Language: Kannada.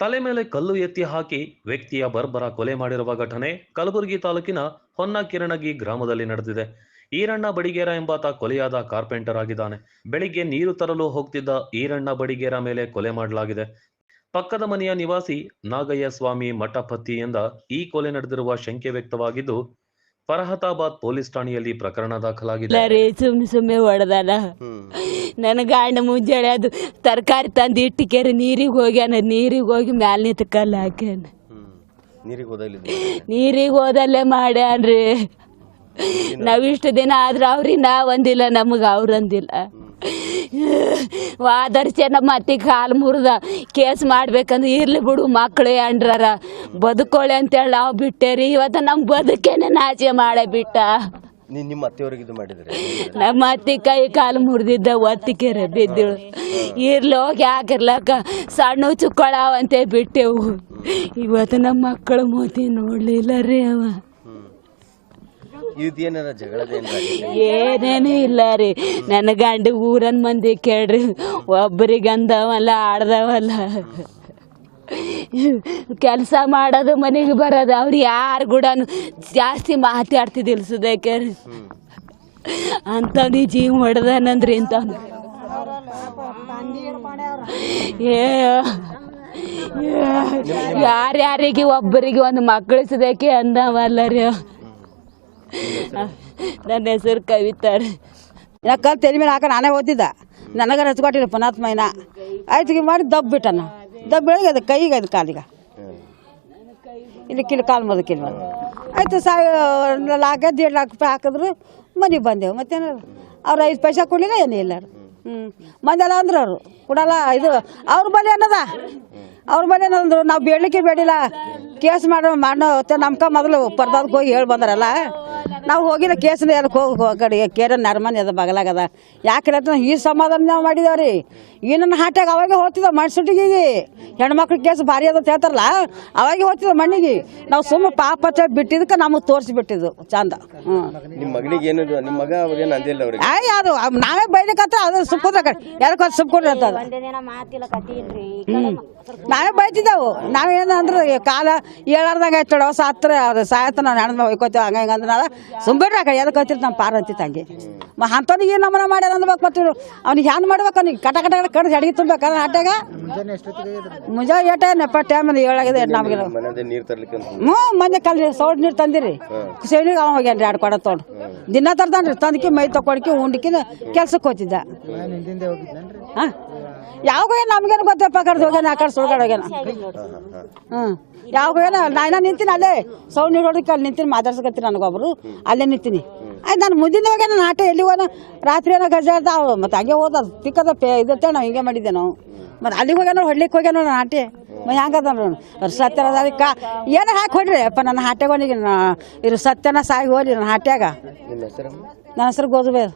ತಲೆ ಮೇಲೆ ಕಲ್ಲು ಎತ್ತಿ ಹಾಕಿ ವ್ಯಕ್ತಿಯ ಬರ್ಬರ ಕೊಲೆ ಮಾಡಿರುವ ಘಟನೆ ಕಲಬುರಗಿ ತಾಲೂಕಿನ ಹೊನ್ನಕಿರಣಗಿ ಗ್ರಾಮದಲ್ಲಿ ನಡೆದಿದೆ. ಈರಣ್ಣ ಬಡಿಗೇರ ಎಂಬಾತ ಕೊಲೆಯಾದ ಕಾರ್ಪೆಂಟರ್ ಆಗಿದ್ದಾನೆ. ಬೆಳಿಗ್ಗೆ ನೀರು ತರಲು ಹೋಗ್ತಿದ್ದ ಈರಣ್ಣ ಬಡಿಗೇರ ಮೇಲೆ ಕೊಲೆ ಮಾಡಲಾಗಿದೆ. ಪಕ್ಕದ ಮನೆಯ ನಿವಾಸಿ ನಾಗಯ್ಯ ಸ್ವಾಮಿ ಮಠಪತ್ತಿಯಿಂದ ಈ ಕೊಲೆ ನಡೆದಿರುವ ಶಂಕೆ ವ್ಯಕ್ತವಾಗಿದ್ದು, ಫರಹತಾಬಾದ್ ಪೊಲೀಸ್ ಠಾಣೆಯಲ್ಲಿ ಪ್ರಕರಣ ದಾಖಲಾಗಿದೆ. ಸುಮ್ಮನೆ ಹೊಡೆದಾನ. ನನ್ನ ಗಂಡ ಮುಂಜಾನೆ ಅದು ತರಕಾರಿ ತಂದು ಇಟ್ಟಿಕೆರೆ ನೀರಿಗೆ ಹೋಗ್ಯಾನ. ನೀರಿಗೆ ಹೋಗಿ ಮ್ಯಾಲ ನಿಂತು ಕಲ್ಲು ಹಾಕ್ಯಾನ. ನೀರಿಗೆ ಹೋದಲ್ಲೇ ಮಾಡ್ಯಾನ್ರಿ. ನಾವಿಷ್ಟು ದಿನ ಆದ್ರೆ ಅವ್ರಿಗೆ ನಾವಂದಿಲ್ಲ, ನಮಗೆ ಅವ್ರಂದಿಲ್ಲ. ಆದರ್ಶ ನಮ್ಮ ಅತ್ತಿ ಕಾಲು ಮುರಿದ ಕೇಸ್ ಮಾಡ್ಬೇಕಂದ್ರೆ ಇರ್ಲಿ ಬಿಡು, ಮಕ್ಕಳು ಅಂಡ್ರಾರ ಬದುಕೋಳೆ ಅಂತೇಳಿ ನಾವು ಬಿಟ್ಟೇರಿ. ಇವತ್ತು ನಮ್ಮ ಬದುಕೇನೆ ನಾಚೆ ಮಾಡೇ ಬಿಟ್ಟ. ನಮ್ಮ ಅತ್ತಿ ಕೈ ಕಾಲು ಮುರಿದಿದ್ದ ಒತ್ತಿಕೆರೆ ಬಿದ್ದಳು. ಇರ್ಲಿ ಹೋಗಿ ಹಾಕಿರ್ಲಕ್ಕ ಸಣ್ಣ ಚುಕ್ಕೊಳವಂತೆ ಬಿಟ್ಟೆವು. ಇವತ್ತು ನಮ್ಮ ಮಕ್ಕಳು ಮೂತಿ ನೋಡ್ಲಿಲ್ಲ ರೀ. ಅವ ಏನೇನು ಇಲ್ಲ ರೀ. ನನ್ನ ಗಂಡ ಊರನ್ ಮಂದಿ ಕೇಳ್ರಿ, ಒಬ್ಬರಿಗೆ ಅಂದವಲ್ಲ ಆಡ್ದವಲ್ಲ. ಕೆಲಸ ಮಾಡೋದು ಮನೆಗೆ ಬರೋದು. ಅವ್ರು ಯಾರು ಕೂಡ ಜಾಸ್ತಿ ಮಾತಾಡ್ತಿದ್ದಿಲ್ಲ ಸುಧಾಕೆ. ಅಂಥವ್ನಿ ಜೀವ ಹೊಡೆದಾನಂದ್ರಿ ಇಂಥವ್ನು. ಯಾರ್ಯಾರಿಗೆ ಒಬ್ಬರಿಗೆ ಒಂದು ಮಕ್ಕಳು ಸುಧಾಕೆ ಅಂದವಲ್ಲ ರೀ. ನನ್ನ ಹೆಸರು ಕವಿತಾರೆ. ಕಲ್ ತೆಲಿ ಮೇಲೆ ಹಾಕ ನಾನೇ ಓದಿದ್ದ. ನನಗೆ ಹಚ್ಕೊಟ್ಟಿಲ್ಲ ಪುನಾತ್ಮಯ್ಯನ. ಆಯ್ತು ಮಾಡಿ ದಬ್ಬ ಬಿಟ್ಟನ. ದಬ್ಬ ಬೆಳಗ್ಗೆ ಅದು ಕೈಗೆ ಅದು ಕಾಲಿಗೆ ಇಲ್ಲಿ ಕಿಲ್ ಕಾಲು ಮದ ಕಿಲ್ ಆಯ್ತು. 1,00,000 ರೂಪಾಯಿ ಹಾಕಿದ್ರು ಮನೆಗೆ ಬಂದೆವು. ಮತ್ತೇನ ಅವ್ರು 5 ಪೈಸೆ ಕೊಡಲಿಲ್ಲ ಏನಿಲ್ಲ. ಮಂದೆಲ್ಲ ಅಂದ್ರು ಅವರು ಕೊಡಲ್ಲ. ಇದು ಅವ್ರ ಬಳಿ ಅನ್ನದ, ಅವ್ರ ಮನೆ ಏನಂದ್ರು ನಾವು ಬೇಡಲಿಕ್ಕೆ ಬೇಡಿಲ್ಲ, ಕೇಸ್ ಮಾಡೋ ನಮ್ಕ ಮೊದಲು ಪರ್ದಾದಕ್ಕೆ ಹೋಗಿ ಹೇಳಿ ಬಂದಾರಲ್ಲ. ನಾವು ಹೋಗಿಲ್ಲ ಕೇಸ್ನ ಎಲ್ಲ ಕಡೆ ಕೇರ ನರ್ಮನೆ ಅದ ಬಗಲಾಗದ. ಯಾಕೆ ಈ ಸಮಾಧಾನ ನಾವು ಮಾಡಿದೇವ್ರಿ. ಈ ನನ್ನ ಹಾಟ್ಯಾಗ ಅವಾಗೆ ಹೋಗ್ತಿದ್ದ ಮಣ್ಸುಟ್ಟಿಗೆ. ಹೆಣ್ಮಕ್ಳು ಕೇಸ್ ಭಾರಿ ಅದ ಹೇಳ್ತಾರಲ್ಲ, ಅವಾಗೆ ಹೋಗ್ತಿದ್ದ ಮಣ್ಣಿಗೆ. ನಾವು ಸುಮ್ಮನೆ ಪಾಪ ಬಿಟ್ಟಿದ್ದಕ್ಕೆ ನಮಗೆ ತೋರಿಸಿಬಿಟ್ಟಿದ್ದು ಚಂದ. ಅದು ನಾವೇ ಬೈಲಿಕ್ಕಂತ ಅದು ಸುಕ್ಕೋದ್ರ ಯಾರಕ್ಕ ಸುಕ್ಕೊಂಡ್ರಿ ಅಂತ ನಾವೇ ಬೈತಿದ್ದೆವು. ನಾವೇನಂದ್ರೆ ಕಾಲ ಹೇಳಾರ್ದಂಗೆ ಆಯ್ತಡ ಸಾತ್ರ ಅದು ಸಾಯತ್ತ ನಾವು ಹೆಣ್ಮ ಹೋಯ್ಕೋತೇವೆ ಹಂಗೆ ಹಿಂಗೆ ಅಂದ್ರೆ ಸುಂಬಿಡ್ರಿ ಆ ಕಡೆ ಎದಕ್ಕೆ ಹೋಗ್ತಿರ್ತ ನಮ್ಮ ಪಾರ ಅಂತಿತ್ತು. ಹಂಗೆ ಅಂಥವ್ನಿಗೆ ಏನು ನಮ್ಮನ ಮಾಡ್ಯಾರ ಅಂದ್ಬೇಕು. ಮತ್ತು ಅವ್ನಿಗೆ ಹ್ಯಾಂಗ ಮಾಡ್ಬೇಕು, ಅವ್ನಿಗೆ ಕಟ ಕಟ ಕಡ್ದು ಅಡಿಗೆ ತುಂಬ್ಬೇಕಲ್ಲ ಆಟ್ಯಾಗ. ಮುಂಜಾನೆ ಏಟ ನೆಪ್ಪ ಟೈಮ್ 7 ನಮಗೆ. ಮೊನ್ನೆ ಕಲ್ ಸೌಡ್ ನೀರು ತಂದಿರಿ ಸೇಣಿಗೆ ಅವ ಹೋಗ್ಯಾನ್ರಿ 2 ಕೊಡ ತೊಗೊಂಡು. ದಿನ ತರ್ತಾನ್ರಿ. ತಂದಕಿ ಮೈ ತಕೊಡ್ಕಿ ಉಂಡ್ಕಿನ ಕೆಲ್ಸಕ್ಕೆ ಹೋಗ್ತಿದ್ದ. ಹಾಂ ಯಾವಾಗ ನಮ್ಗೇನು ಗೊತ್ತಪ್ಪ. ಕಡ್ದು ಹೋಗ್ಯಾನ ಆ ಕಡೆ ಸುಳ್ಗಡೆ ಹೋಗ್ಯಾನ. ಯಾವಾಗ ನಾನು ನಿಂತೀನಿ ಅಲ್ಲೇ ಸೌಂಡ್ ನೀರು ಹೊಡಕ್ಕೆ ಅಲ್ಲಿ ನಿಂತೀನಿ. ಮಾತಾಡ್ಸಕತ್ತೀನಿ ನನಗೊಬ್ರು ಅಲ್ಲೇ ನಿಂತೀನಿ. ಆಯ್ತು ನಾನು ಮುಂದಿನ ಹೋಗ್ಯ ನಾನು ಆಟ ಎಲ್ಲಿ ಹೋದ ರಾತ್ರಿ ಏನೋ ಗಜಾಡ್ದ. ಮತ್ತು ಹಂಗೆ ಹೋದ ತಿಕ್ಕದ ಇದಂತೇಳಿ ನಾವು ಹಿಂಗೆ ಮಾಡಿದ್ದೆ ನಾವು. ಮತ್ತು ಅಲ್ಲಿಗೆ ಹೋಗ್ಯಾನೋ ಹೊಡ್ಲಿಕ್ಕೆ ಹೋಗ್ಯಾನೋ ನಾನು ಆಟೆ ಹೆಂಗದ ನೋಡಿ. ಸತ್ಯನ ಅದಕ್ಕೆ ಏನೋ ಹಾಕಿ ಹೊಡ್ರಿ ಅಪ್ಪ ನನ್ನ ಹಾಟ್ಯಾಗ. ಇರು ಸತ್ಯನ ಸಾಗಿ ಹೋಗ್ರಿ ನನ್ನ ಹಾಟ್ಯಾಗ. ನನ್ನ ಹೆಸರು ಗೋಧುಬೇರು.